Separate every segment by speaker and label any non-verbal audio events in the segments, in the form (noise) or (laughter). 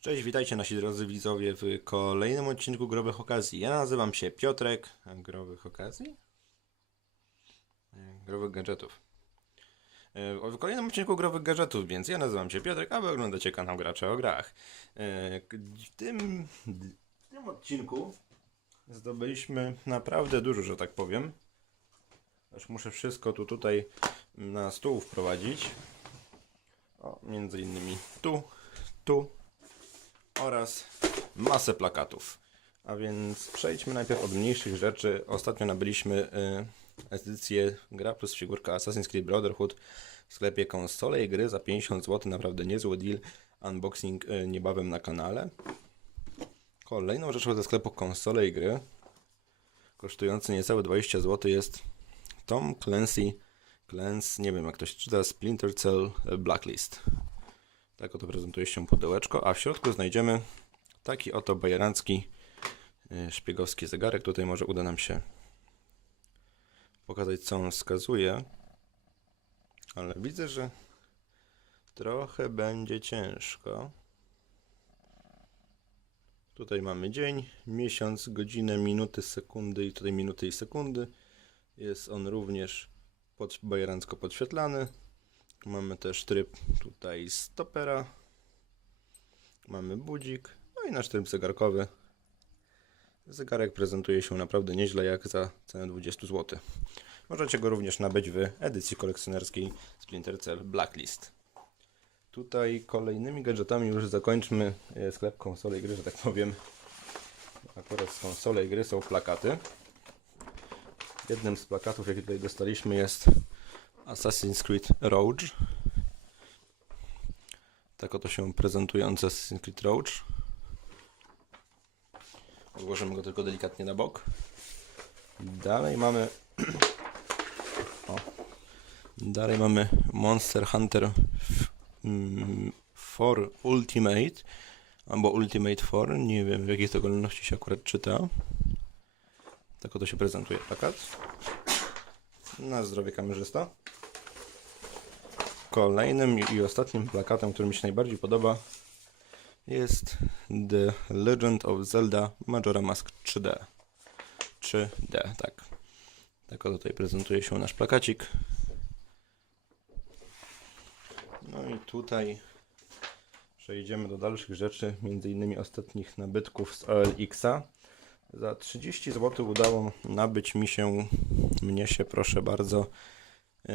Speaker 1: Cześć, witajcie nasi drodzy widzowie w kolejnym odcinku Growych Okazji. Ja nazywam się Piotrek. A Growych Okazji? Nie, Growych Gadżetów. E, W kolejnym odcinku Growych Gadżetów, więc ja nazywam się Piotrek, a wy oglądacie kanał Gracze o Grach. E, W tym, w tym odcinku zdobyliśmy naprawdę dużo, że tak powiem. Aż muszę wszystko tu tutaj na stół wprowadzić. O, między innymi tu, tu, oraz masę plakatów. A więc przejdźmy najpierw od mniejszych rzeczy. Ostatnio nabyliśmy y, edycję gra plus figurka Assassin's Creed Brotherhood w sklepie konsole i gry za 50 zł. Naprawdę niezły deal. Unboxing y, niebawem na kanale. Kolejną rzeczą ze sklepu konsole i gry kosztujący niecałe 20 zł jest Tom Clancy Clancy, nie wiem jak to się czyta, Splinter Cell Blacklist. Tak oto prezentuje się pudełeczko, a w środku znajdziemy taki oto bajerancki y, szpiegowski zegarek. Tutaj może uda nam się pokazać co on wskazuje, ale widzę, że trochę będzie ciężko. Tutaj mamy dzień, miesiąc, godzinę, minuty, sekundy i tutaj minuty i sekundy. Jest on również pod, bajerancko podświetlany. Mamy też tryb tutaj stopera. Mamy budzik. No i nasz tryb zegarkowy. Zegarek prezentuje się naprawdę nieźle, jak za cenę 20 zł. Możecie go również nabyć w edycji kolekcjonerskiej Splinter Cell Blacklist. Tutaj kolejnymi gadżetami już zakończmy e, sklep konsole i gry, że tak powiem. Akurat z konsole i gry są plakaty. Jednym z plakatów, jaki tutaj dostaliśmy jest Assassin's Creed Rogue. Tak oto się prezentuje Assassin's Creed Rogue. Odłożymy go tylko delikatnie na bok. Dalej mamy. O. Dalej mamy Monster Hunter f- mm, 4 Ultimate. Albo Ultimate 4. Nie wiem w jakiej to kolejności się akurat czyta. Tak oto się prezentuje plakat. Na zdrowie kamerzysta. Kolejnym i ostatnim plakatem, który mi się najbardziej podoba, jest The Legend of Zelda Majora Mask 3D. 3D, tak. Tak oto tutaj prezentuje się nasz plakacik. No i tutaj przejdziemy do dalszych rzeczy, między innymi ostatnich nabytków z OLX-a. Za 30 zł udało nabyć mi się, mnie się proszę bardzo,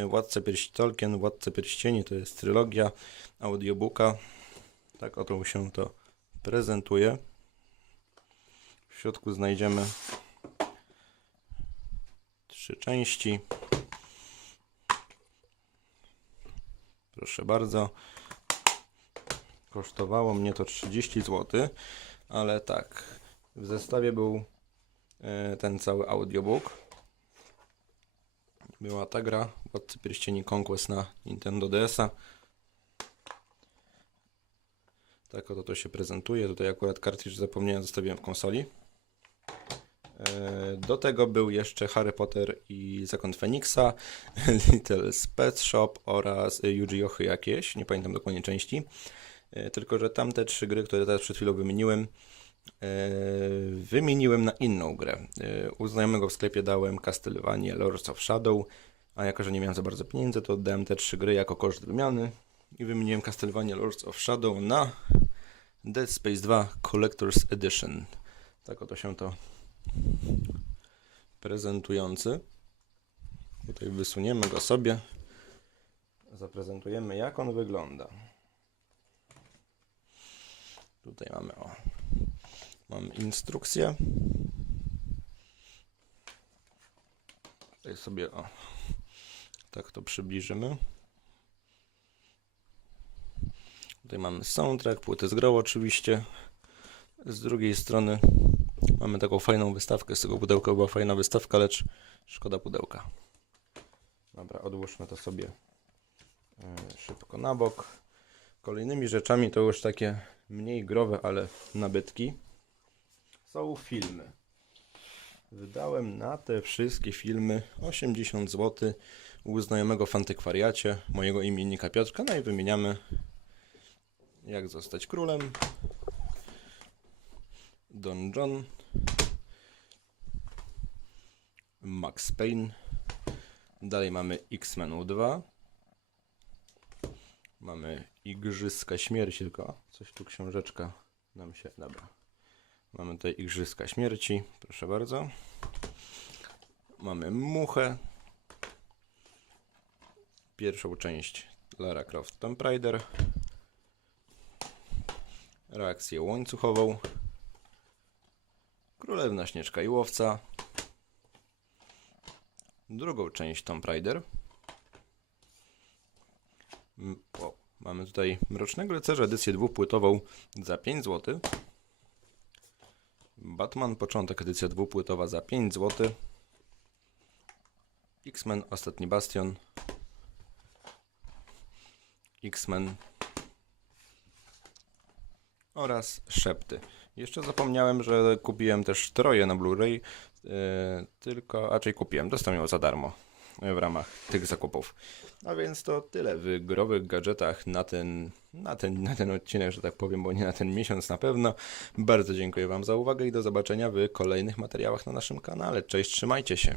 Speaker 1: Władca Pierścieni Tolkien, Pierścieni to jest trylogia audiobooka. Tak oto się to prezentuje. W środku znajdziemy trzy części. Proszę bardzo. Kosztowało mnie to 30 zł, ale tak, w zestawie był e, ten cały audiobook. Była ta gra, Władcy Pierścieni Conquest na Nintendo DS-a. Tak oto to się prezentuje. Tutaj akurat kartridż zapomniałem, zostawiłem w konsoli. E, Do tego był jeszcze Harry Potter i Zakon Feniksa, (laughs) Little Pet Shop oraz Yu-Gi-Oh! jakieś, nie pamiętam dokładnie części. E, Tylko, że tamte trzy gry, które teraz przed chwilą wymieniłem, wymieniłem na inną grę. E, U znajomego w sklepie dałem Castlevania Lords of Shadow, a jako, że nie miałem za bardzo pieniędzy, to oddałem te trzy gry jako koszt wymiany i wymieniłem Castlevania Lords of Shadow na Dead Space 2 Collector's Edition. Tak oto się to prezentujący. Tutaj wysuniemy go sobie. Zaprezentujemy jak on wygląda. Tutaj mamy o. Mamy instrukcję. Tutaj sobie o. Tak to przybliżymy. Tutaj mamy soundtrack, płytę z grą oczywiście. Z drugiej strony mamy taką fajną wystawkę. Z tego pudełka była fajna wystawka, lecz szkoda pudełka. Dobra, odłóżmy to sobie e, szybko na bok. Kolejnymi rzeczami to już takie mniej growe, ale nabytki. Są filmy. Wydałem na te wszystkie filmy 80 zł u znajomego w antykwariacie mojego imiennika Piotrka. No i wymieniamy jak zostać królem Don John, Max Payne, dalej mamy X-Men U2, mamy Igrzyska Śmierci, tylko coś tu książeczka nam się, dobra. Mamy tutaj Igrzyska Śmierci, proszę bardzo. Mamy Muchę, pierwszą część Lara Croft Tomb Raider, reakcję łańcuchową, Królewna Śnieżka i Łowca, drugą część Tomb Raider. Wow. Mamy tutaj Mrocznego Rycerza edycję dwupłytową za 5 zł. Batman Początek edycja dwupłytowa za 5 zł. X-Men Ostatni Bastion. X-Men oraz Szepty. Jeszcze zapomniałem, że kupiłem też troje na Blu-ray, yy, tylko, raczej kupiłem, dostałem ją za darmo w ramach tych zakupów. A więc to tyle w growych gadżetach na ten, na, ten, na ten odcinek, że tak powiem, bo nie na ten miesiąc na pewno. Bardzo dziękuję Wam za uwagę i do zobaczenia w kolejnych materiałach na naszym kanale. Cześć, trzymajcie się.